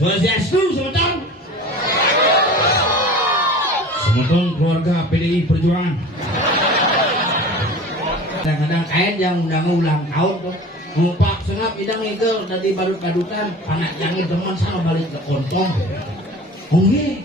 Swastiastu, semeton. Semeton keluarga PDI Perjuangan. Kadang-kadang kain yang undang ulang tahun tuh ngumpak senap idang igel dari baru kadutan anak yang teman sama balik ke kontong. Oh iya.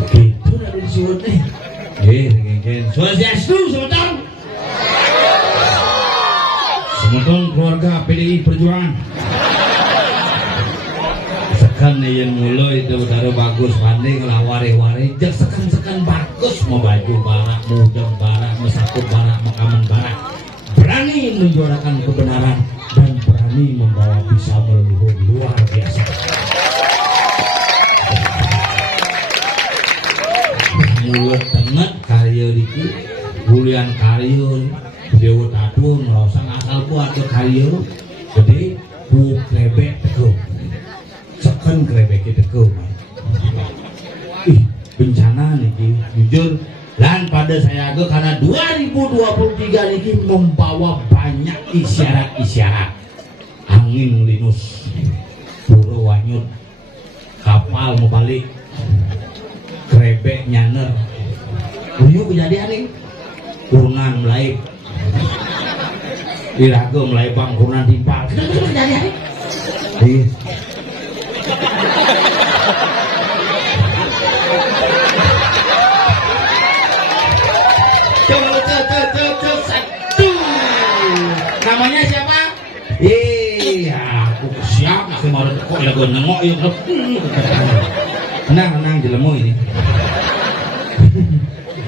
Begitu ada disuruh nih. Swastiastu, semeton. Semeton keluarga PDI Perjuangan. Sekan yang mulai itu taruh bagus pandai ngelawari-wari. Jek sekan bagus mau baju barak, mudeng barak, mesakut barak, makaman barak. Berani menjuarakan kebenaran dan berani membawa bisa meleluhur luar biasa. Mulut tenget karya diki, bulian karya, dewa tadun, rosang asal buat ke karya, jadi bu krebek teko, seken krebek teko. Ih, bencana niki, jujur. Dan pada saya agak karena 2023 niki membawa banyak isyarat-isyarat, angin linus, puro wanyut, kapal mau balik. Krebek nyaner uyuk kejadian nih kurnan mulai iraga mulai bang kurnan timpal itu kejadian nih namanya siapa? Aku siap, aku mau kok lagu nengok yuk. itu. Tenang jelemu ini.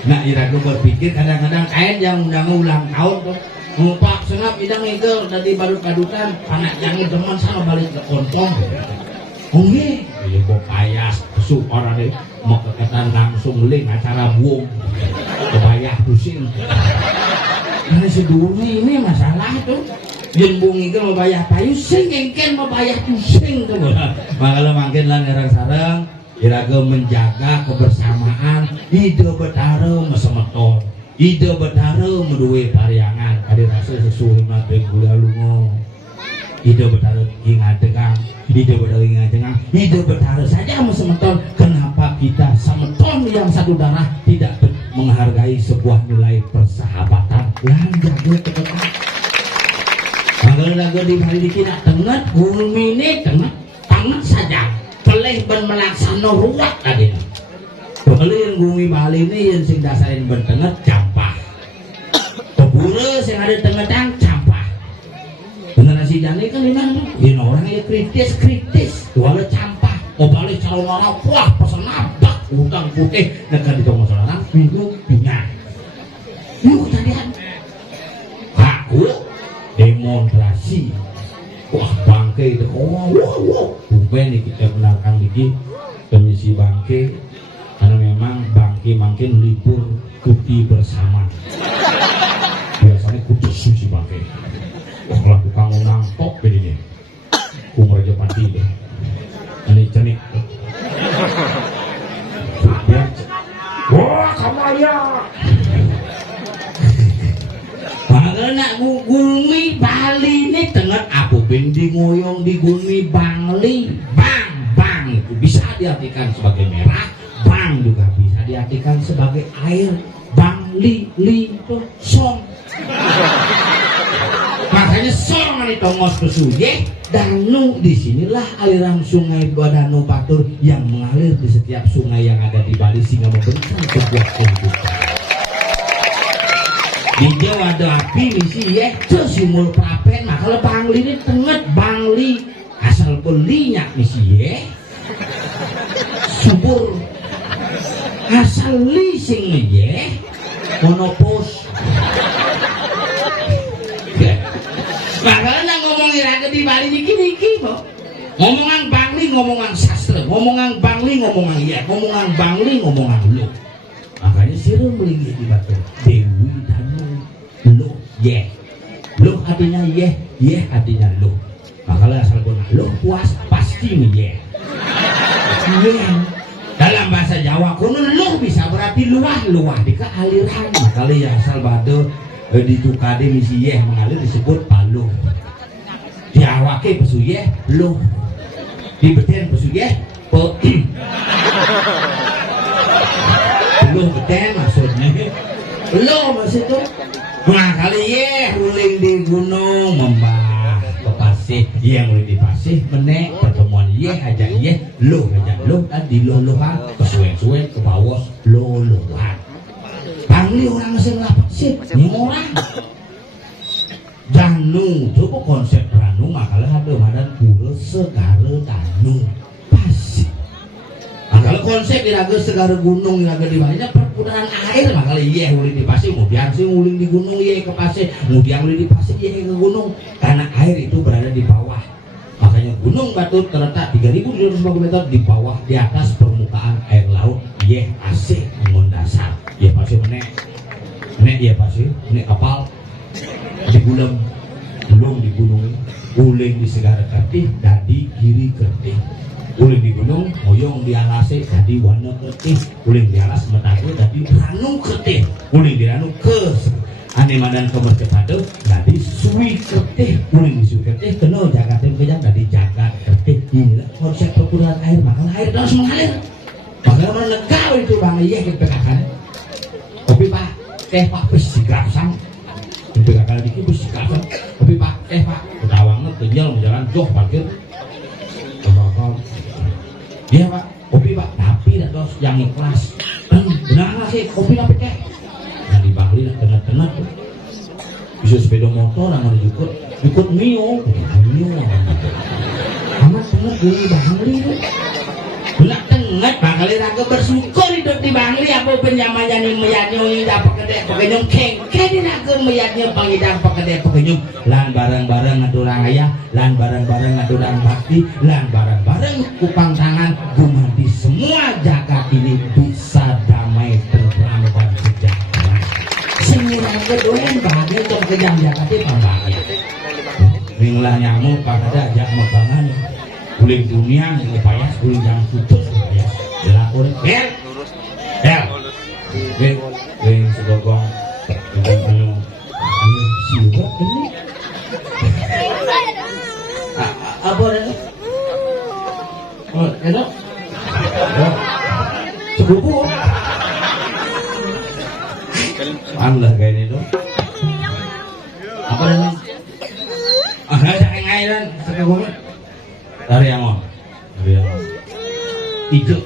Nah, iraku berpikir kadang-kadang kain yang undang ulang tahun tuh ngumpak senap idang itu tadi baru kadutan anak yang teman sana balik ke kontong. Oh iya, kok payas su orang deh mau keketan langsung link acara buông kebayah pusing. Karena seduri ini masalah tuh. Yen bungi ke membayar payu sing engken membayar pusing tuh. Makanya makin lah ngerang sarang iraga menjaga kebersamaan ide betara mesemeton ide betara meduwe pariangan ada rasa sesuai mati gula lungo ide betara ingat dengang ide betara ingat dengang ide betara saja mesemeton. Kenapa kita semeton yang satu darah tidak menghargai sebuah nilai persahabatan lan jaga ketekan kalau lagu di bali dikira tenget gulmine tenget saja pelih ben melaksana ruwet tadi. Pelih yang gumi Bali ini yang sing dasarin bertenget campah. Kebura sing ada tengetang campah. Bener si Jani kan ini orang yang kritis. Tuala campah. Oh balik calon orang wah pesen nabak utang putih dekat di tonggo saudara minggu punya. Yuk tadian. Aku demonstrasi. Wah bangke itu, wow, bukan nih kita benarkan lagi komisi bangke karena memang bangke makin libur cuti bersama. Biasanya khusus suci bangke. Wah kalau tukang ngomong top bedanya, kumur aja pati deh. Ini cenik. Wah kamaya. Nak gumi Bali ini tenget apa bendi ngoyong di gumi Bangli bang itu bisa diartikan sebagai merah, bang juga bisa diartikan sebagai air, Bangli itu song. Makanya song ini tongos kesuye danu disinilah aliran sungai Badanu Batur yang mengalir di setiap sungai yang ada di Bali sehingga membentuk sebuah kehidupan. Di Jawa ada api misi ya sumur prapen maka kalau Bangli ini tenget Bangli asal belinya misi ya subur asal lising ya monopos makanya ngomongin raga di Bali niki ngomongan Bangli ngomongan sastra ngomongan Bangli ngomongan iya ngomongan Bangli ngomongan lu makanya siru beli di Batu Dewi lo ye lo artinya ye artinya lo makanya asal guna lo puas pasti nih ye dalam bahasa Jawa kuno lo bisa berarti luah di kealiran makanya ya asal bado di tukade misi ye mengalir disebut palu di awake pesu ye lo di beten pesu ye lo beten maksudnya lo maksudnya. Nah kali ye uling di gunung membah ke pasir ye mulai di pasir menek pertemuan ye aja ye lo tadi lohan kesuwen ke bawah lohan Bangli orang masih ngelapak sih orang danu coba konsep danu makalah ada madan pura segara danu pasir. Kalau konsep iraga segara gunung iraga di Bali perputaran air makanya iya uling di pasir kemudian sih uling di gunung iya ke pasir kemudian uling di pasir iya ke gunung karena air itu berada di bawah makanya gunung Batu terletak 3.250 meter di bawah di atas permukaan air laut iya asik mengondasar iya pasir menek iya pasir menek kapal di gulem belum di gunung uling di segara kertih dadi kiri kertih uling di gunung moyong di alase tadi warna kertih uling di alas metaku tadi ranu kertih uling di ranu ke ane madan kemer cepado tadi suwi kertih uling di suwi kertih kena jaga tim kejang tadi jaga kertih inilah konsep perputaran air maka air terus mengalir maka menegak itu bang iya kita katakan kopi pak pak besi grafsam kita katakan dikit besi grafsam kopi pak pak ketawangnya kenyal jalan joh parkir iya pak, kopi pak, tapi tidak terus yang ikhlas. Benar sih, kopi tapi teh. Nah di Bangli nak tenat tuh. Bisa sepeda motor, nggak ikut mio. Amat bener di Bangli tuh. banget bakal raga bersyukur hidup di Bangli apa penyamannya nih meyatnya apa gede pekenyum kengke di raga meyatnya pangidang gede pekenyum lan bareng-bareng ngadurang ayah lan bareng-bareng ngadurang bakti lan bareng-bareng kupang tangan gumadi semua jagat ini bisa damai tentram dan sejahtera semua kedoyan bahagia untuk kejam jagatnya pembahagia ringlah nyamuk pada ajak megangan kuling dunia upaya kuling yang putus upaya dilakukan bel segogong anu siapa ini apa itu oh itu sepupu anda kayak ini tuh apa itu ada ngairan segogong dari yang mau hijau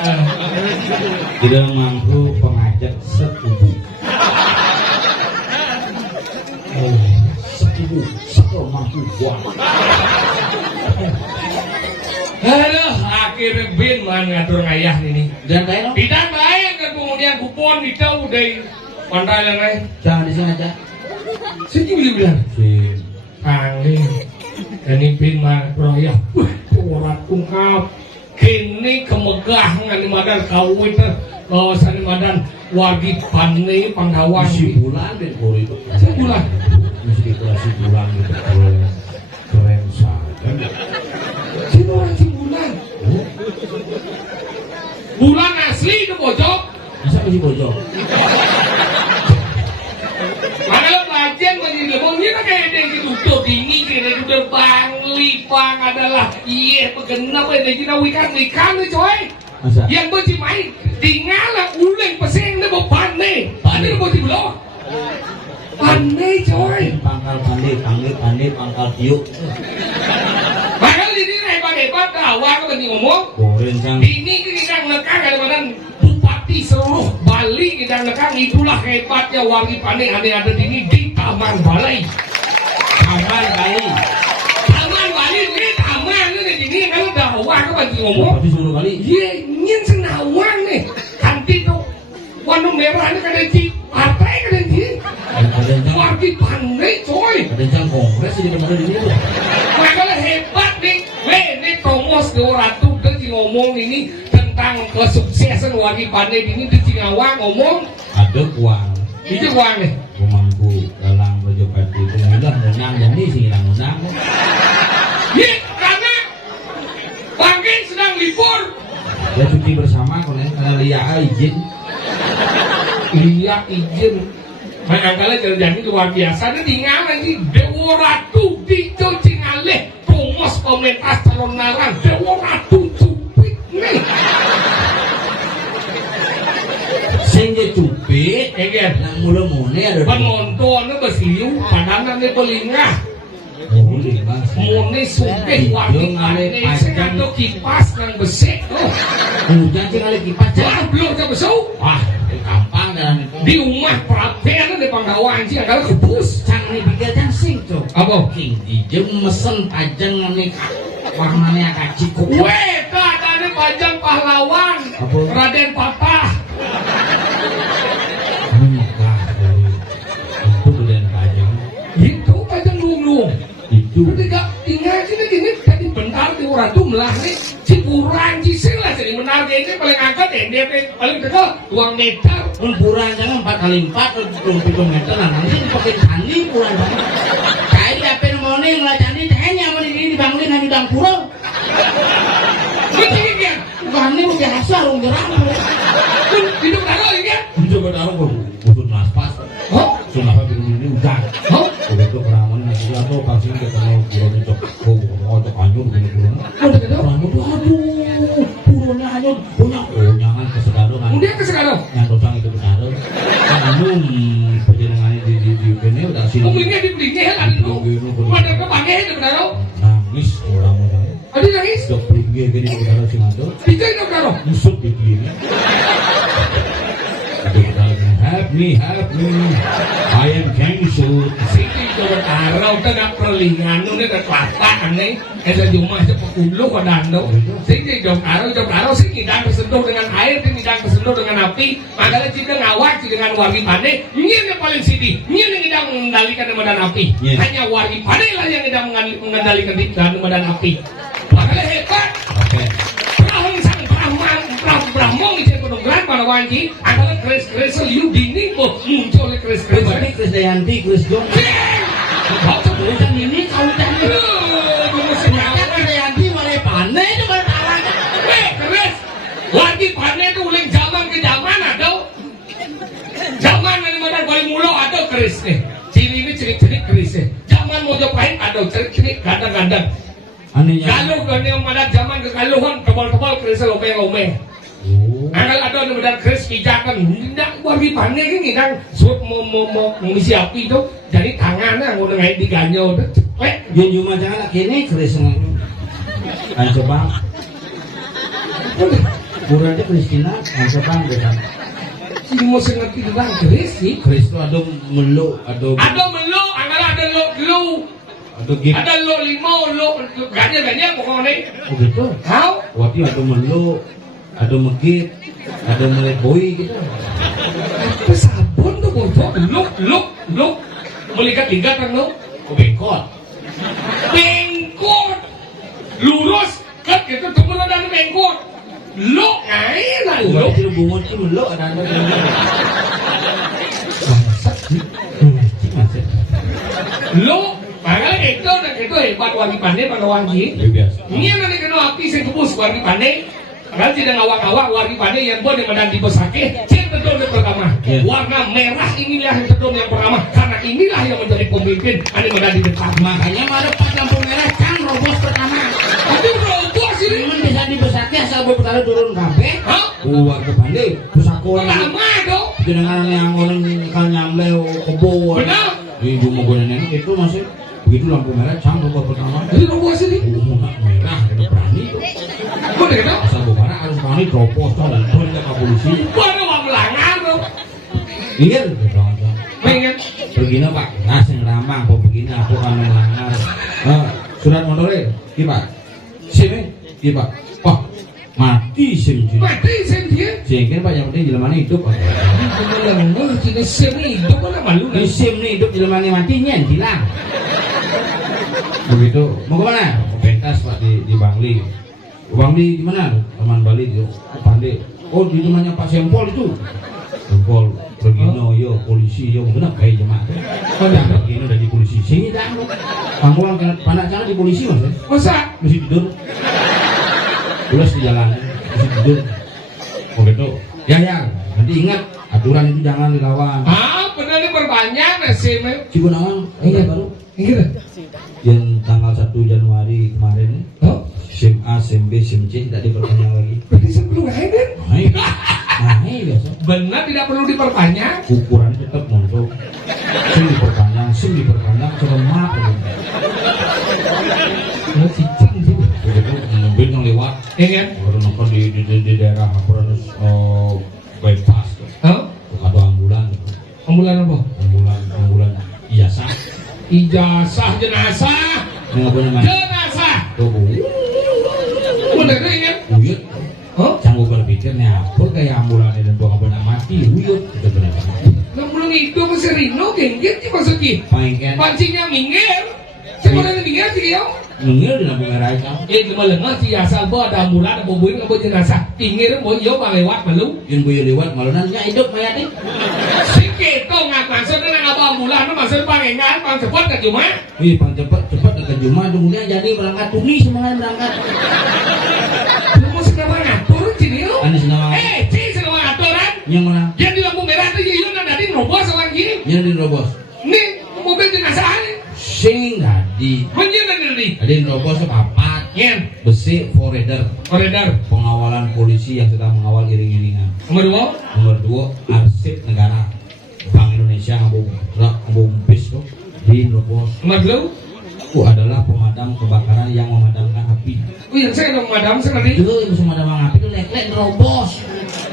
Tidak mampu pengajak sekubu. Oh, sekubu, sekubu mampu kuat. Aduh, akhirnya bin man ngatur ngayah ini. Dan kayak Tidak lain kan kemudian kupon itu udah pantai lain. jangan disengaja. Sini bilang. Si Angin, ini bin man proyek. Wah, orang ungkap. Kini kemegah ngani madan kawin sani madan wargi pani Pandawan. si bulan dan kori itu. Si bulan. Mesti dikasih bulan gitu. Keren saja. Si orang si bulan. Bulan asli itu bojok. Masa masih bojong? Mana lo belajar masih lebongnya kan kayak yang gitu tuh ini kayak udah bangli pang adalah iya pegenap ya kita wikan nih coy. Masa? Yang bocil main tinggal ulang peseng nih beban nih. Ada bocil belum? Pandai coy. Pangkal pandai, pangkal tiuk. Padahal di sini hebat-hebat awal kan ngomong. Koren sang. Ini kita ngekang daripada bupati seluruh Bali kita ngekang itulah hebatnya wangi pandai ada di Taman Balai. Pangkal kali. Taman Bali ini taman ini di sini kalau dakwah kan bagi ngomong. Tapi suruh kali. Iya, ingin senawang nih. Nanti tuh warna merah ini kan di partai kan di Ada yang wangi pandai coy. ada yang kongres di mana di sini. Makanya hebat nih, ini Tomos Ratu dan ngomong ini tentang kesuksesan wangi pandai ini di Cingawang ngomong. Ada uang. Itu uang nih. Kumangku dalam berjokat itu mudah menang dan ini sih hilang menang. Iya, karena Bangkin sedang libur. Ya cuti bersama karena Lia izin. Iya izin. Makanya terjadi luar biasa. Ini tinggal nanti Dewa Ratu di Cingaleh. Tomos pementas calon narang. Dewa Ratu cupit nih. Sehingga cupit. Egen. Yang mula-mula ada. Penontonnya besliu. Pandangannya pelingah. Oh, lima. Mune sugih wargi pandai. Sing ada kipas nang besik. Hujan sih kali kipas. Belum ke besuk. Wah, gampang dan Di rumah praten di Pandawan sih adalah kebus. canggih pikir dan sing tuh. Apa? King dijem mesen pajang nih warnanya kaci kok. Weh, tadi pajang pahlawan. Apa? Raden Patah. Menikah dari itu gedean pajang Itu pajang lulung. itu. Ketika tinggal sini gini tadi bentar di Ratu melah nih si kurang sih lah jadi benar ini paling angkat NDP paling dekat 2 meter. Purang jangan 4x4 20 meter nah nanti dipakai candi purang jangan. Kayak di apa mau nih ngelah candi hanya mau ini dibangunin hanya udang purang. Betul kan? Gani udah biasa orang gerang. Hidup taruh ini kan? Itu benar butuh naspas. Oh, Kenapa ini hujan? oh, Begitu perawan nasi atau pasti kita mau pulang cok cok anyur begini. udah gitu. Orang itu aduh, purunya hanyut punya jangan kesedaro kan. Kemudian ke sekarang. Yang totang itu benar. Anum perjalanan di ini udah sini. Pembelinya dibelinya ya kan itu. Pada kepanggil itu benar. Nangis orang orang. Adi nangis. Dok pergi gini benar sih mantap. Bisa itu benar. Musuk di gini. Help me. I am cancer. Sini coba taruh tengah perlingan itu ke kelapa aneh. Ada cuma sepuluh ke dando. Sini coba taruh sini dan kesentuh dengan air, sini dan kesentuh dengan api. Makanya jika ngawak dengan wargi pandai, ini yang paling sedih. Ini yang tidak mengendalikan medan api. Hanya wargi pandai lah yang tidak mengendalikan medan api. Makanya hebat. Oke. Prahong sang Brahmong di Gunung Gran pada wanci adalah keris-keris liu dini muncul keris-keris. Berarti Chris Dayanti, Chris Jong. Kau Tulisan ini kau tadi. Ternyata Chris Dayanti mulai panen itu baru tahu. keris lagi panen itu uling zaman ke zaman ada. Zaman yang mana paling mula ada keris nih. Ciri ini ciri-ciri keris nih. Zaman Mojopahit ada ciri-ciri gandang-gandang. Anehnya. Galuh kan yang mana zaman kegaluhan tebal-tebal keris lomeng-lomeng. Anggal ada yang benar keris pijakan, tidak wargi panen ini kan suat mau mengisi api itu, jadi tangannya mau dengan diganyo, ceplek. Yang cuma jangan kini Chris. Ayo coba. Kurang di Kristina, angsa bang besan. Si mau ngerti tentang keris sih. Kristo ada meluk, ada Melo, angkala ada lo, gitu. ada lo limo, lo ganya pokoknya. Oh gitu. How? Waktu ada meluk, ada megit, ada meleboi gitu. Apa sabun tuh bocor? Lo, melikat-likat kan lo? Oh bengkot. Bengkot, lurus, kan kita tunggu lo dari bengkot. Lo, ngain lah lo. Waktu itu bungut itu meluk ada. Lo, makanya itu hebat wangi pandai pada wangi. Biasa. Ini yang nanti kena api saya kebus wangi pandai. Kalau tidak ngawak-ngawak wangi pandai yang boleh menanti besake. Yang tentu yang pertama, warna merah inilah yang tentu yang pertama. Karena inilah yang menjadi pemimpin. Ada menanti depan. Makanya mana pas lampu merah kan robos pertama. Tapi robos ini. Cuman bisa dibesaki asal berputar turun kabeh. Hah? Warga pandai pesako Lama dong. jenengan yang orang kan nyamleo kebo. Benar. Di rumah gue nenek itu masih begitu lampu merah cang robos pertama. Jadi robos ini. Nak merah ada berani. Kau dah kenal? Asal bukara harus kali dropos tuh dan turun ke polisi. Baru orang melanggar dong. Iya, Pengen. begini Pak, ngasih ramah, kok begini aku kan melanggar. Surat motornya, iya Pak. SIM, iya Pak. Wah, mati SIM jadi. Mati sendiri. Sehingga Pak yang penting jelema hidup. Melanggar jenis seni itu mana malu Di SIM nih hidup jelema matinya hilang. Begitu, mau kemana? Pentas Pak di Bangli. Bangli di mana? Taman Bali di Pandai. Oh di rumahnya Pak Sempol itu. Sempol, Regino, yo polisi, yo benar kayak jemaah. Mana Regino udah di polisi. Sini dah. Pangkulang panak jangan di polisi mas. Masa? Masih tidur. Pulas di jalan, masih tidur. Oh gitu. Ya, nanti ingat aturan itu jangan dilawan. Benar nih perbanyak nasi me. Cibunawan, baru. Ingat? Yang tanggal 1 Januari kemarin. Oh, SIM A, SIM B, SIM C tidak diperpanjang lagi. berarti sebelum Hayden. Nah, biasa. Benar tidak perlu diperbanyak. Ukuran tetap montok. SIM diperpanjang, cermat. Oh, cicing sih. Begitu, mobil yang lewat. Ingat? Orang nongkrong di daerah apa harus bypass. Oh, Ada ambulan, ambulan apa? ambulan ijazah. Ijazah jenazah. Nggak boleh main. Jenazah. Tuh, Benar tuh ingat? uyut. Oh, Canggung berpikir nih apa kayak ambulan dan buang benar mati uyut itu benar. nggak belum itu masih Rino gengget sih maksudnya. Paingkan Pancingnya minggir. Sebenarnya minggir sih ya. nengil di lampu merah itu. Cuma lengah si asal bawa ada ambulan ada boboin nggak bawa jenazah. Pinggir mau yo lewat malu. Yang gue lewat malunan ya hidup mayatnya. Si keto nggak maksudnya nggak bawa ambulan, maksud pangengan, pang cepat ke cuma. Wih, bang cepat ke Juma, kemudian jadi berangkat tuli semuanya berangkat. Mau sekarang ngatur sini lo. Anies Nawang. Sekarang ngaturan. Yang mana? Yang di lampu merah itu jadi nanti tadi nerobos orang gini. Yang di Robos. Nih mobil jenazah ini. Sing tadi. Menjadi dari. Ada yang Robos papat. Yang Besi forader. koridor. Pengawalan polisi yang sedang mengawal iring-iringan. Nomor 2. Nomor 2, arsip negara. Bank Indonesia ngabung bis tuh di Robos. Nomor 2. Itu adalah pemadam kebakaran yang memadamkan api. Oh yang saya dong madam saya tadi. Itu yang bisa memadamkan api itu lek-lek Robos.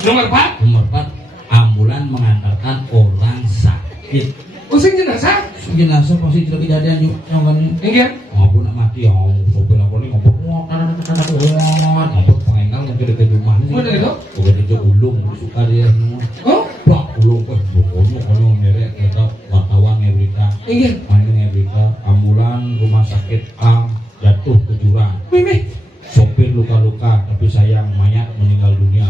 Nomor 4. Nomor 4, ambulan mengantarkan orang sakit. Pusing jenazah. Jenazah pasti tidak kejadian yuk nyobain. Enggak. Ngapun nak mati ya, sopir apa nih ngapun ngapun pengenggal mungkin dekat rumah nih. Oh, dari itu? Bukan itu ulung suka dia semua. Oh. Wah ulung pokoknya merek kita wartawan berita. Enggak. Mainnya berita ambulan rumah sakit A jatuh ke jurang. Mimi. Sopir luka-luka tapi sayang mayat meninggal dunia.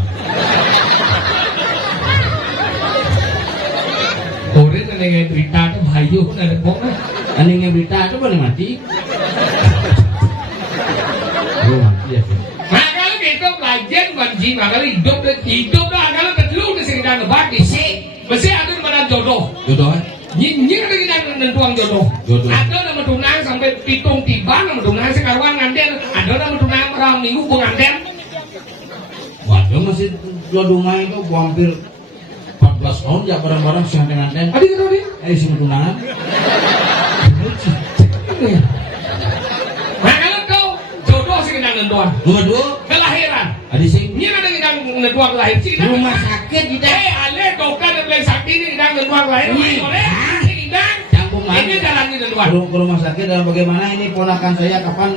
Orang yang berita tuh hayu pun ada bohong. Anehnya berita itu boleh mati. Oh mati ya. Makanya kita belajar banji, makanya hidup dah kalau terlalu di sini dan lebat di sini, mesti ada pada jodoh. Jodoh kan? Nyi ada kita nentuang jodoh. Jodoh. Ada nama tunang sampai pitung tiba nama tunang sekarang nganten. Ada nama tunang perang minggu gua nganten. Waduh masih dua dumai itu gua hampir 14 tahun ya bareng-bareng si nganten-nganten. Adi kata dia. Si tunangan. Makanya kau jodoh sih kita nentuang. Nomor 2, Kelahiran. adi sing Nyi ada kita ngeduang lahir sih. Rumah sakit tidak. Ale dokter yang bilang sakit ini idang ngeduang lahir. Boleh? Si idang. Campur Ini jalannya ngeduang. Ke rumah sakit dan bagaimana ini ponakan saya kapan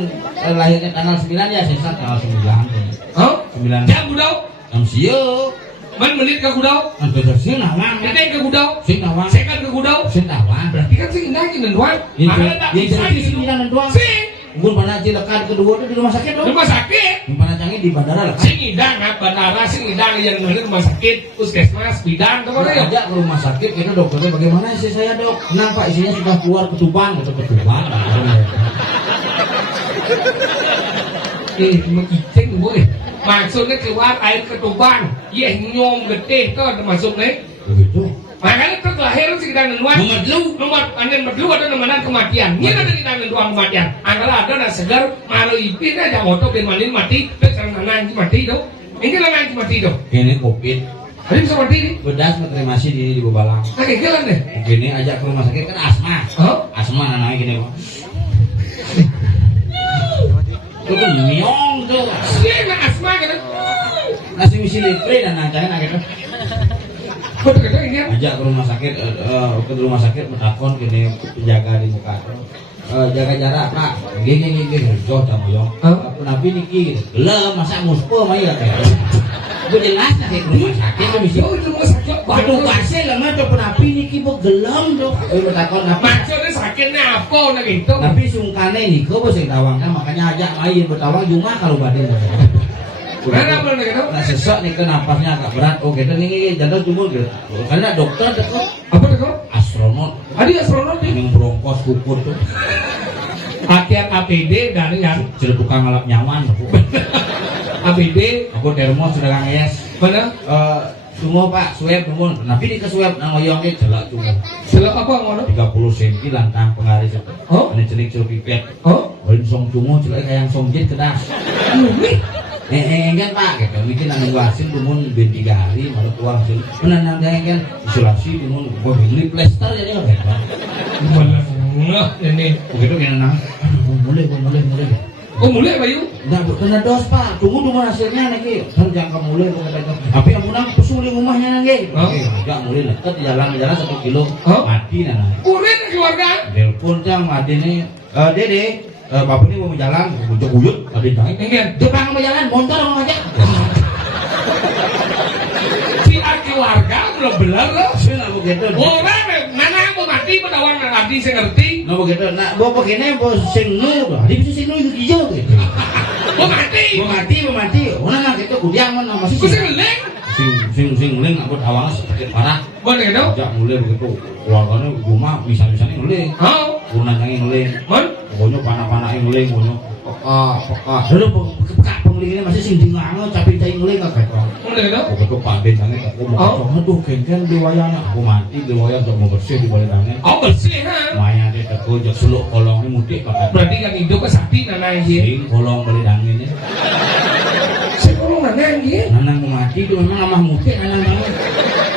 lahirnya tanggal 9 ya sesat tanggal 9. Hah? 9. Jam gudau. Jam sieu. Man menit ke gudau. Kan sing nawang. Kita ke gudau. Sing nawang. Second ke gudau. Sing nawang. Berarti kan si idang ini ngeduang. Ada tak bisa Jadi gitu. 9 doang. Si. Unggun mana cilekan kedua itu di rumah sakit dong. Rumah sakit. Yang mana canggih di bandara lah. Sing idang bandara sing idang yang bener rumah sakit puskesmas bidang tuh mana ya? Ajak ke rumah sakit itu dokternya bagaimana istri saya dok? Kenapa Pak isinya sudah keluar ketuban gitu ketuban. Mau icing boy. Maksudnya keluar air ketuban. Iya nyom gede tuh maksudnya. Begitu. Makanya terlahir sih kita nenuan. Nomor anen medlu ada namanan kematian. Ini ada kita nenuan kematian. Angkala ada nak segar maru ipin aja moto ben manin mati. Terus anak mati itu. Ini lah nanti mati itu. Ini covid. Ada bisa mati ini. Bedas matremasi di Bobalang. Oke jalan deh. Gini ajak ke rumah sakit kan asma. Oh? Asma anaknya gini kok. Itu kan nyong tuh. Sih asma kan. Nasi misi lipre dan nancain gitu. Betul ini ya. Ajak ke rumah sakit menakon gini penjaga di muka. Jaga jarak pak. Gini joh sama yo. Kenapa niki? Gelem masa muspo mah ya kayak. Gue jelas nak ke rumah sakit tuh misi. Oh rumah sakit. Batu pasir lah mah kenapa niki bu gelem tuh. Menakon ngapa? Maksudnya sakitnya apa nak gitu? Tapi sungkane nih kau bosing tawang kan makanya ajak main bertawang cuma kalau badan. Karena apa nak gitu? Nah sesek nih ke napasnya agak berat. Oh gitu nih jangan cuma gitu. Karena dokter dekat Apa tuh kau? astronot. Adi astronot nih. Yang bronkos kukur tuh. Latihan APD dari yang Sudah tukang ngalap nyaman aku. APD Aku termos sudah kang es. mana? Tunggu pak, swab tunggu. Tapi di ke swab nang oyongnya jelak tunggu. Selak apa ngono? 30 cm lantang pengaris itu. Oh? Ini celik celik pipet. Oh? Boleh song tunggu jelek kayak yang songjit kedas. Umi? Kan pak, gitu. Mungkin nang wasin tumun ben 3 hari malah keluar hasil. Menang kan isolasi tumun gua beli plester jadi nggak gitu. Malah ini. Begitu kan nang. Mulai. Oh mulai Bayu? Enggak kena dos pak. Tunggu hasilnya nih. Harus jangka mulai kata. Tapi yang menang pesuli rumahnya nang Enggak mulai deket jalan 1 kilo. Mati nang. Kurin keluarga? Telepon jang mati nih. Dede. Bapak ini mau jalan, buyut, ada yang Ingin. Jepang mau jalan, motor mau aja. Si keluarga belum belar loh. Sila begitu. Orang mana mau mati pedawang mati saya ngerti. No begitu. Nah, bawa begini, bawa sing nu, dia bisa sing nu itu hijau gitu. Mau mati. Mana gitu, kudiang mana masih Kau sih ngeleng? sing ngeling aku awalnya sakit parah. Mana gitu? Sejak mulai begitu, keluarganya rumah bisa-bisanya ngeling. Oh? Urunan yang ngeling. Mon? Pokoknya panak-panak yang ngeling, pokoknya peka. Lalu peka pengeling ini masih sing dingango, tapi cai ngeling gak gitu. Mana gitu? Begitu Pak Den tangan aku mau kosong, aduh kengken di wayangnya aku mati di wayang untuk mau bersih di balik tangan. Oh bersih ha? Maya dia teko jek seluk kolong ini mudik pakai. Berarti kan hidup ke sakti nana yang Sing kolong balik tangan ini. Saya kolong nana yang Nanang mau mati itu memang amah mudik nanang nanang.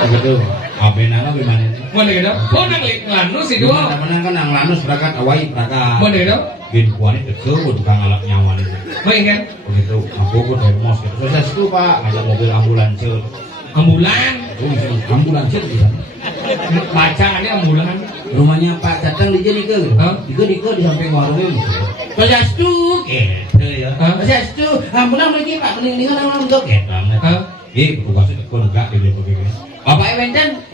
Begitu. Apa nana gimana ini? Mana gitu? Oh nang nganu sih dua. Mana kan nang lanus berangkat awai berangkat. Mana gitu? Bin kuani teko tukang alap nyawa itu. Mana kan? Begitu. Aku termos gitu. Sukses itu Pak, ngajak mobil ambulans. Ambulan. Ambulans di sana. Bacaannya ambulan. Rumahnya Pak datang di jadi ke, di samping warung. Pasastu, gitu ya. Pasastu, ambulan lagi Pak, mendingan orang untuk gitu. Petugasnya tekun enggak gitu begini. Bapak Wendan,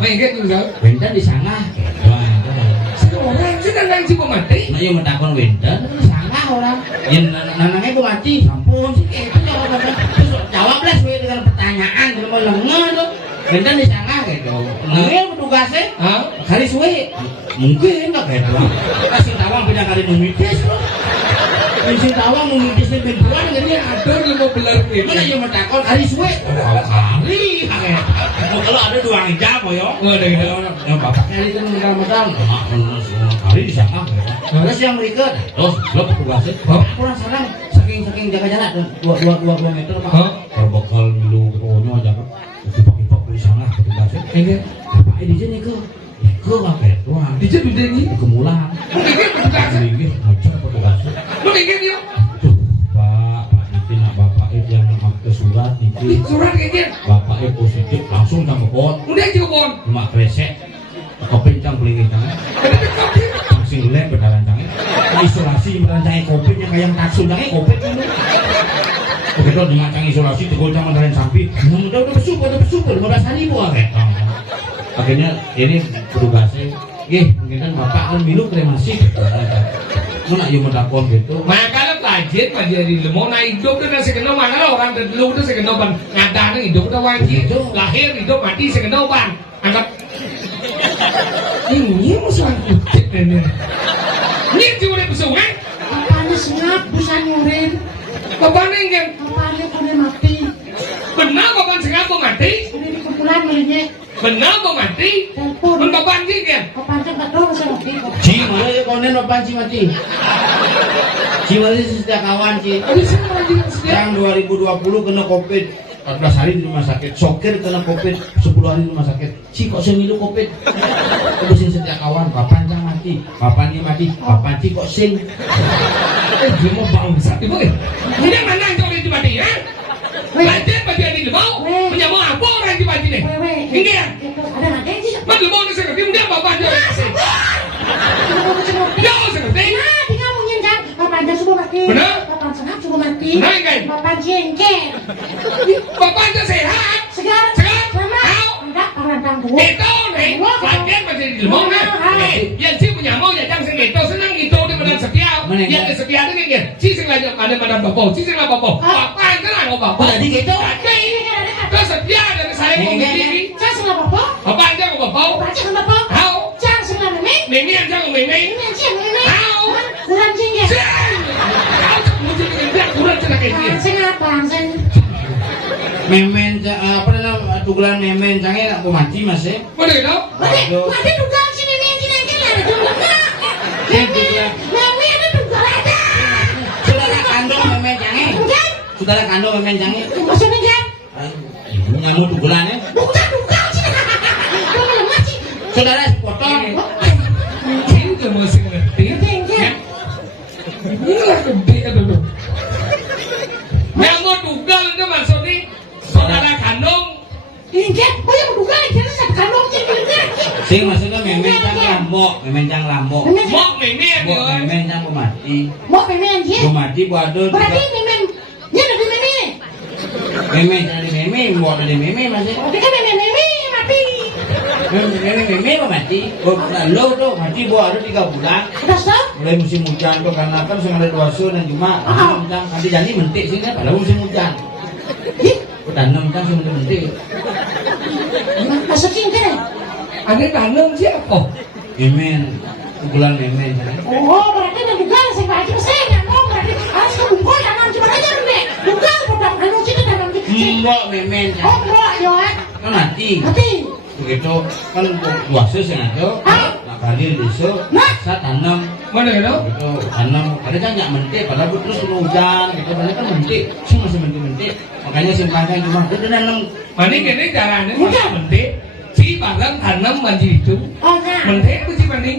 Main juga. Wendan di sana. Orang sudah nanti mau mati. Nah yang mentakon Wendan, di sana orang. Yang nanangnya mau mati, sampun sih. Terus jawablah sesuai dengan pertanyaan, kalau mau lengah tuh. Wendan di sana gitu. Nah petugasnya, kali suwe mungkin nggak gitu. Kasih tawang beda kali numitis loh. Kasih tawang numitis lebih buan jadi Ada yang mau belar gitu. mana yang mentakon kali suwe kali kaget. Kalau ada dua jam yo. Ada gitu. Yang bapaknya itu modal-modal. Kali di sana. Terus yang berikut, terus lo petugasnya, bapak kurang sarang saking jaga jarak 2 meter pak. Berbekal dulu ketuanya aja kan. Dipak-dipak di sana petugasnya. Ini. Bapak di sini ke kaget wah. Dijat udah ini. Kemulan. Mungkin petugas. Ini ngecek petugasnya. Mungkin yuk. Tuh, Pak itu nak bapak itu yang pakai surat nih positif. Surat kayak gitu. Bapaknya positif langsung sama pot. Udah cikupon. Cuma kresek. Kepencang pelingin tangan. Langsung gelap berdarah tangan. Isolasi berdarah tangan covid yang kayak taksun tangan covid itu. Begitu dimacang isolasi tegol sama darah samping. Udah bersyukur 15 hari buah retong. Akhirnya ini tugasnya. Mungkin kan bapak kan minum kremasi. Mana yang mendakon gitu. Makanya pelajar di lemau nah hidup itu nasi kenal mana lah orang dulu itu sekenal ban ngadana hidup itu wajib lahir hidup mati sekenal ban anggap ini musuhan kucing ini cuma di pesungai Bapaknya sengat bisa nyurin. bapaknya ingin Bapaknya kena mati. benar bapak sengaja mati Ini di kumpulan mainnya. benar bapak mati Telepon. men bapak ingin Bapaknya nggak tahu bisa mati. Ci mana ya konen apaan Ci mati? Ci mati setiap kawan Ci. habis itu lagi sekian Yang 2020 kena covid 14 hari di rumah sakit. Sokir kena covid 10 hari di rumah sakit. Ci kok sing ngilu covid? Terusin setiap kawan bapak cang mati. Bapaknya mati. Bapak Ci kok sing? dia mau bangsa ibu ini mana yang kau di mati ya pelajar pelajar di lemau menyamuk apa orang di mati nih Wewe. ini ya Itu ada nanti sih. Mas lemau ni sekerti dia bapak dia dia sekerti Nah, tinggal mungkin kan. Bapaknya sudah mati. Benar? Bapak sengat sudah mati. Benar, kan? Bapak jengkel. bapak dia sehat Segar. Segar. Sama. Tahu. Enggak orang tangguh. itu nih pelajar pelajar di lemau nih yang si menyamuk ya jangan sengaja senang itu dia benar setia yang setia itu kan si sengaja ada mana bapak si sengaja bapak itu lah bapak Jadi gitu. Kau setia dari saya mau begini Jangan salah bapak. bapak aja mau bapak Bapak jangan bapak. tahu Jangan salah memang. mimi aja mau mimi Ini aja memang. Tahu. Kurang jengkel. kurang celaka ini Bangsen apa bangsen? Memen apa namanya tugelan memen canggih aku mati mas ya. mana itu Ada dugaan si memang jengkel ada juga. Memang ada dugaan ada. Saudara kandung memen canggih. Bukan? Saudara kandung memen canggih. Maksudnya kan? Ibunya mau tugelan ya. Bukan dugaan sih. Kamu lemah sih. Saudara potong. ini tuh masih ngerti Jengkel. inilah gede aduh yang mau dugal itu maksudnya saudara kandung Jengkel. Oh yang dugaan jadi satu kandung jengkel. Sing maksudnya memen cang lambok, memen cang lambok. mau mimi ya Mbok memen cang mau mati. Mau memang dia. Mau mati buat adul. Berarti memang dia lebih memang. Memen dari memen, mbok dari memen mas ya. Berarti kan memang mati. Memen mau mati. Lo tuh mati buat adul 3 bulan. Udah stop? Mulai musim hujan tuh karena kan sing ada dua dan cuma nanti jadi mentik sih kan pada musim hujan. Tanam kan sing mentik. Masuk sini kan? ada tanam siapa Memen, bulan memen. Oh, berarti ada dugaan saya baca saya nggak mau berarti harus kumpul tanam cuma aja nih. Dugaan produk anu sini tanam sini. Mbok memen Oh, bro, yo. kan mati. Mati. Begitu kan puasa sing ada. Nak kali desa, saya tanam. mana itu Begitu tanam. Ada kan nggak mentik, padahal terus kena hujan. Gitu padahal kan mentik, sih masih mentik. Makanya sing panjang cuma udah nanam. mana ini caranya menti si barang tanam manji itu Oh, nah. menti itu si mandi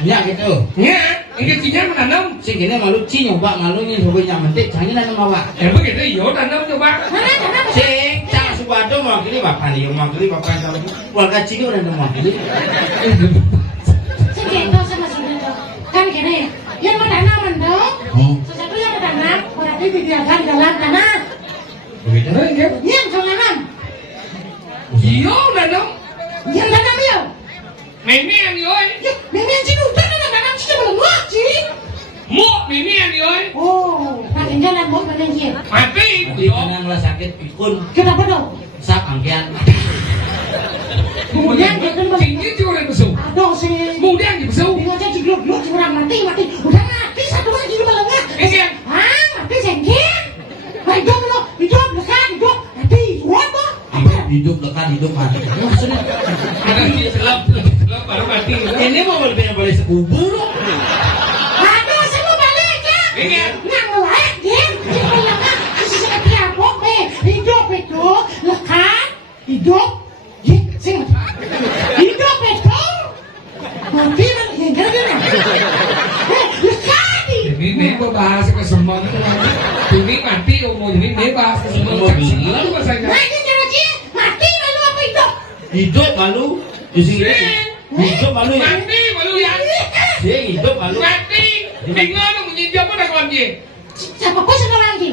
Ya gitu. ya ini cinya menanam Sing kene malu ci nyoba malunya coba nyak mentik, jangan nanam awak. yang begitu yo tanam coba Mana tanam? Sing cang suwado mewakili bapak nih, mewakili bapak yang tahu. Keluarga Cini udah mewakili. Segitu sama segitu. Kan gini, yang mau tanaman dong. Sesuatu yang mau tanam berarti dibiarkan dalam tanah. Begitu. Yang tanam, yo tanam yang tanam yo. mimi yang yo Memang sih udah tanam sih belum sih. mau mimi yang yo Oh, pakai jalan mau mana sih? mati Nanti yo karena ngelah sakit pikun, Kenapa dong? sak angkian. Kemudian dia kan cinya cuma besuk aduh sih. kemudian di besuk Dia aja jiglok-glok curang mati. Udah mati satu lagi di belakang. ini Ah, mati sengit. Hidup lo, hidup lekat, hidup mati. Apa? Hidup lekat, hidup mati. Maksudnya ada di selap baru mati ini mau lebih boleh sekubur. Aduh, saya mau balik ya. ini Nggak ngelak, Din. Di belakang. Seperti apa, hidup itu lekat, hidup. Sing. Hidup itu mati kan yang gara-gara. Lekat. ini bahasa kesembuhan ini mati, mau ini bebas. Mau bilang. Lalu bahasanya. Nah, ini cara cie, mati malu apa hidup? Hidup malu di sini. Hidup malu ya. Mati, malu ya. Sing hidup malu. Mati. Bingung apa bunyi dia apa nak lagi? Siapa pun sama lagi.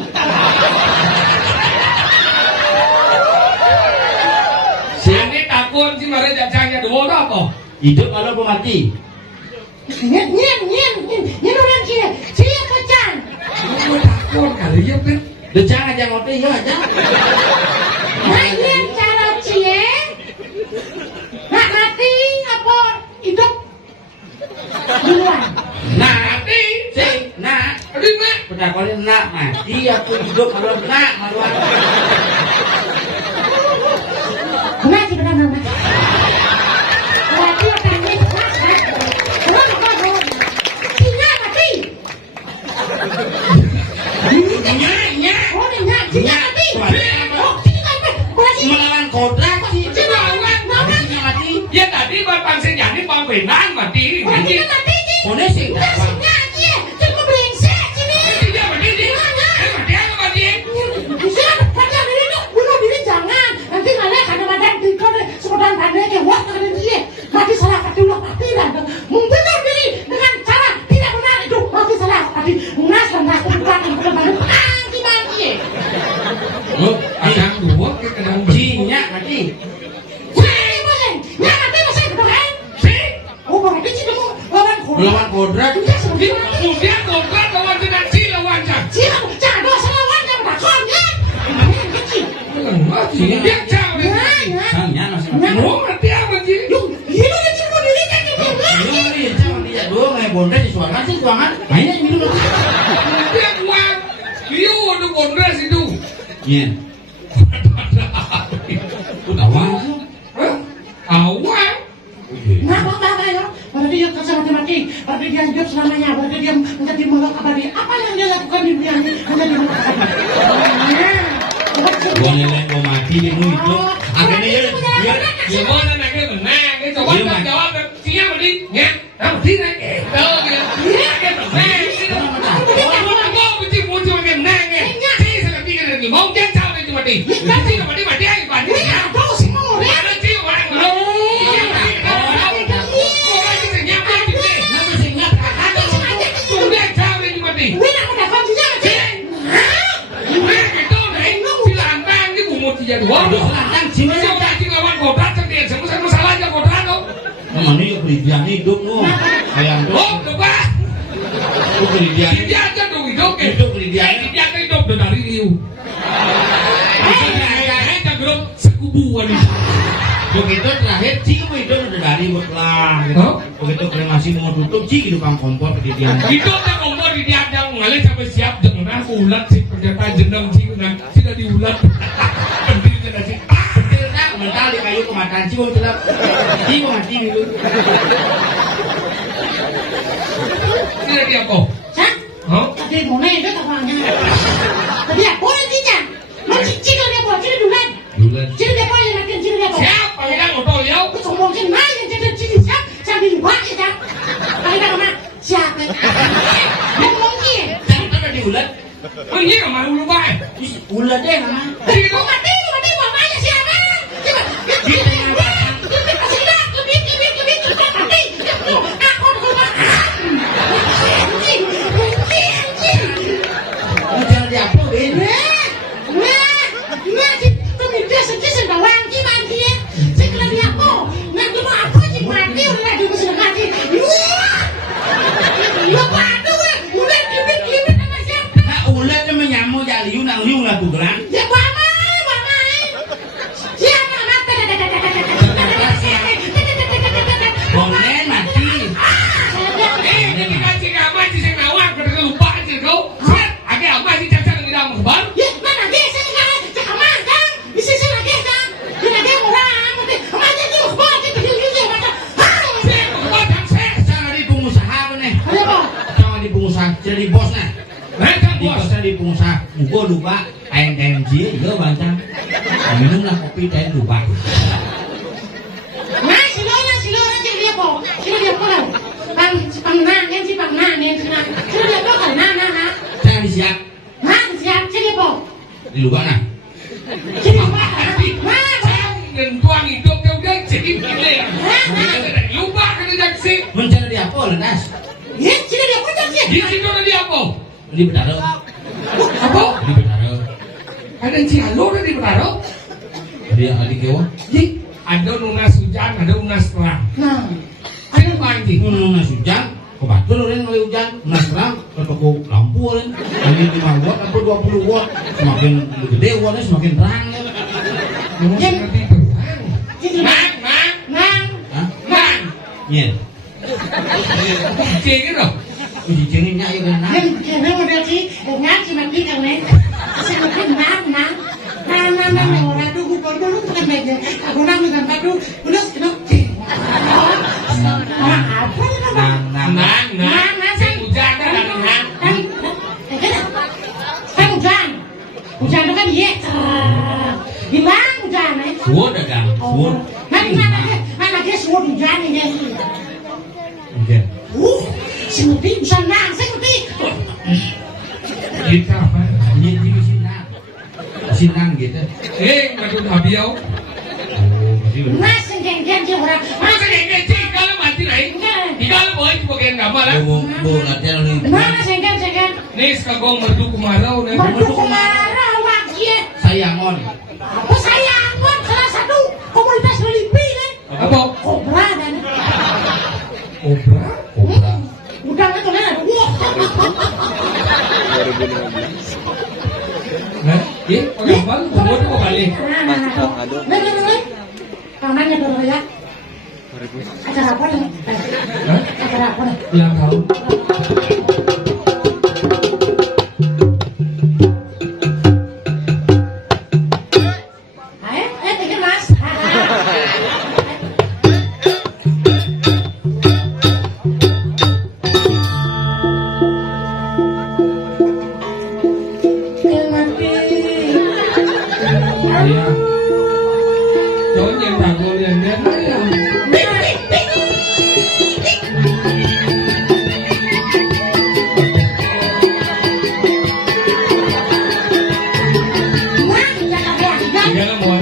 Ini takut si mare jajangnya dua apa? Hidup malu apa mati? Nyen orang cie, cie pecan. Aku takut kali ya kan. Decang aja ngopi ya aja. Nah, nyen cara cie, nak mati apa hidup duluan? Nah, Mati. sing nah. Aduh mak. Pendakwanya nak mati aku hidup malu nak maluan. Nah, sih benar benar. Berarti akan nih, Cina mati. Nya. Oh, Cina mati. Oh, Cina mati. Berarti Melawan kodrat sih. Cina mati. Cina mati. Ya tadi bang senjani bang benang mati. Oh, Cina mati. Kone sing Udah singa aja, cuma brengsek sini. Dia mati di. Mati apa mati? Bisa pada diri tuh bunuh diri jangan. Nanti malah karena badan tidur sepedan badannya kayak wah karena dia mati salah kedua mati dan membunuh diri dengan cara tidak benar itu mati salah mati ngas dan ngas bukan mati mati. Oh, kadang dua, kadang Cinya mati. Jadi bosan, nggak mati bosan beneran. sih. Oh berarti sih kamu lawan kodrat. Melawan kodrat. Dia seperti mati. Kemudian kontrak lawan dengan si lawan cak. Siapa? Cado lawan yang bertakon ya. Kecil. Dia cak. Sangnya masih mati. Mau mati apa sih? Yung, ini udah cuma diri kan yang Iya, iya, jangan lihat doang kayak bondet di suara sih tuangan. Mainnya minum. Dia kuat. Dia udah kondres itu. Iya. Udah awal. Hah? Awal. Nah, apa ya? Berarti dia kerja mati-mati. Berarti dia hidup selamanya. Berarti dia menjadi makhluk abadi. Apa yang dia lakukan di dunia ini menjadi makhluk abadi. Gua nilai gua mati di itu. Akhirnya dia Ya mau nanya menang. Itu jawab jawab. Siapa mati? Ya. Mati nih. Itu dia. Dia kan menang. Mau mesti mesti menang ya. Si sangat tinggal lagi. Mau dia tahu itu mati. Mati mati mati aja mati. Ini tahu semua. Ada sih orang mau. Mana ya keridian hidup lu. Ayam tuh. Lu keridian. Hidup keridian. Begitu terakhir cium itu udah dari lah. Gitu. Begitu kremasi mau tutup ci di depan kompor keridian. Itu tak kompor di diadang ngalih sampai siap jangan ulat sih ternyata jeneng sih tidak diulat. Penting tidak sih. Betul tak mental di kayu kemakan cium tetap. Cium mati dulu. Tidak dia kok. Hah? Hah? Tadi mau nih, dia tak orangnya. Tadi aku nantinya. Masih cikal dia buat ciri duluan. Bulan. Ciri dia apa yang nanti ciri dia apa? Siapa yang ngotol ya? Aku sombong sih, nah yang jadi ciri siap, saya dibuat ya. Kali mana? Siapa? Yang mungkin. Jangan ada di ulat. Oh iya kemana dulu baik. Ulat deh nama. Mati, bapaknya siapa? Coba, Jangan diuploadin. Nah ulat itu menyamuk jadi liung lah bukan? Bonen mati. Ini dikasih kamar di sini awak kerja lupa aja kau. Siap, agak apa sih cacat yang tidak mengbar? Jangan di pengusaha tuh nih. Jangan di pengusaha. Jadi bos nah. Mereka Di bos. bosnya di pengusaha. Gua lupa. ANMG, gue bancang. Minum lah kopi dan lupa. Jangan disiap. po. Di lubana. Sini mana? Ngentuang hidup kau gaji ini ya. Lupa kan jaksi. Mencari di apa lenas? Ya, sini dia pun jadi. Di situ ada apa? Di Betaro. Apa? Di Betaro. Ada cialo di Betaro. Dia adik kewa. Di ada lunas hujan, ada lunas terang. Nah, Ada apa ini? Nas hujan. Kebatul orang kali hujan. Nas terang. Ketemu lampu orang. Lagi 5 watt atau 20 watt. Semakin gede wattnya semakin terang. Mungkin nanti terang. sini. Nang. Hah? Nang. Iya. Cik gitu. Uji cengengnya ayo kan. Yang kena udah sih, dengan si mati kan nih. Saya nang. Orang tuh gue dulu bukan meja. Aku nang dengan padu, udah kena cing. Apa ini nama? Nang. Cik hujan ada nang. Kan hujan. Hujan itu kan iya. Hilang hujan nih. Suwo dagang. Suwo. Mana dia suruh hujan ini. Hujan. Seperti bisa nang, seperti. Kita apa? Ini di Sinang. Sinang gitu. Madu habiau. Oh, masih belum. Mas yang dia orang. Masa kayak cik kalau mati naik. Di kalau boleh sebagian gambar lah. Bu latihan nih. Mana sengkan. Nih sekagong merdu kemarau nih. Merdu kemarau lagi. Sayangon. Apa sayang? Salah satu komunitas Lipi nih. Apa? Kobra dan. Obra? Kobra. Udah nggak tuh ada. Wah. Nah, gambar kemudian mau balik. Nih. Kamarnya dulu ya. Acara apa nih? Acara apa nih? Ulang tahun. Tiga mas. Iya. Chỗ nhìn thằng cô liền đến đấy à. Iya lah boy.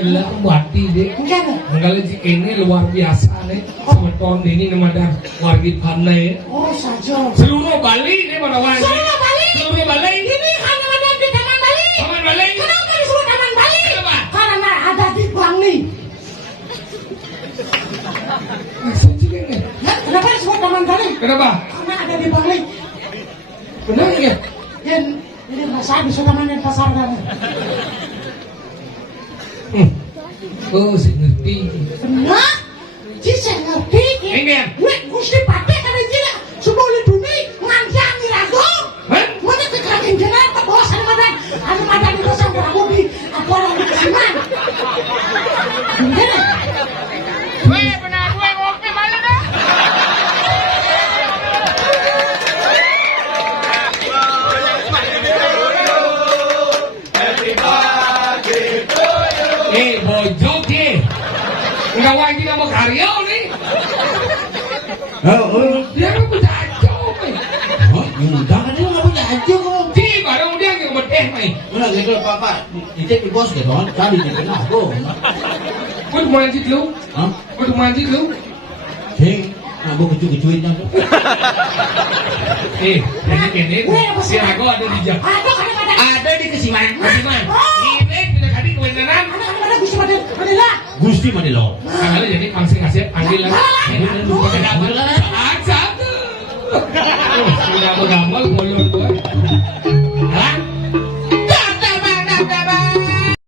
elah bati deh. Enggak ada. Enggak lagi ini luar biasa nih. Semeton ini nama wargi pandai. Oh saja. Seluruh Bali ini mana wargi? Seluruh Bali. Seluruh Bali. Ini hanya ada di Taman Bali. Taman Bali. Kenapa disebut Taman Bali? Kenapa? Karena ada di Bangli. Ya, kenapa disebut Taman Bali? Kenapa? Karena ada di Bangli. Benar ya? Ini masa bisa Taman dan Pasar dan. Oh, saya ngerti. Benar? Ji saya ngerti. Enggak. Gue gusti pakai karena dia semua liduni nganjang rago. Hah? Mana kekerakin jenar ke bawah ada madan itu sang Prabu di apa orang di kesiman. Bener? Weh, benar gue oke mana dah? Bojok ye. Enggak wajib nama karya nih. Dia kan punya aja, nih. Undang kan dia nggak punya aja kok. Di barang dia yang beteh, nih. Mana gitu papa, di bos gitu kan, tadi di kena aku. Gue udah manjit lu. Hah? Gue udah manjit lu. Hei, aku kecuit-kecuit kan. Ini si Rago ada di jam. Ada kadang-kadang. Ada di kesiman. Kasiman. Ini punya kadi kebenaran. Kadang-kadang gusti pakai lah. Gusti Madelo. Kalau jadi pangsi ngasih panggilan. Ini bukan ada apa. Aja tuh. Sudah bergamal bolong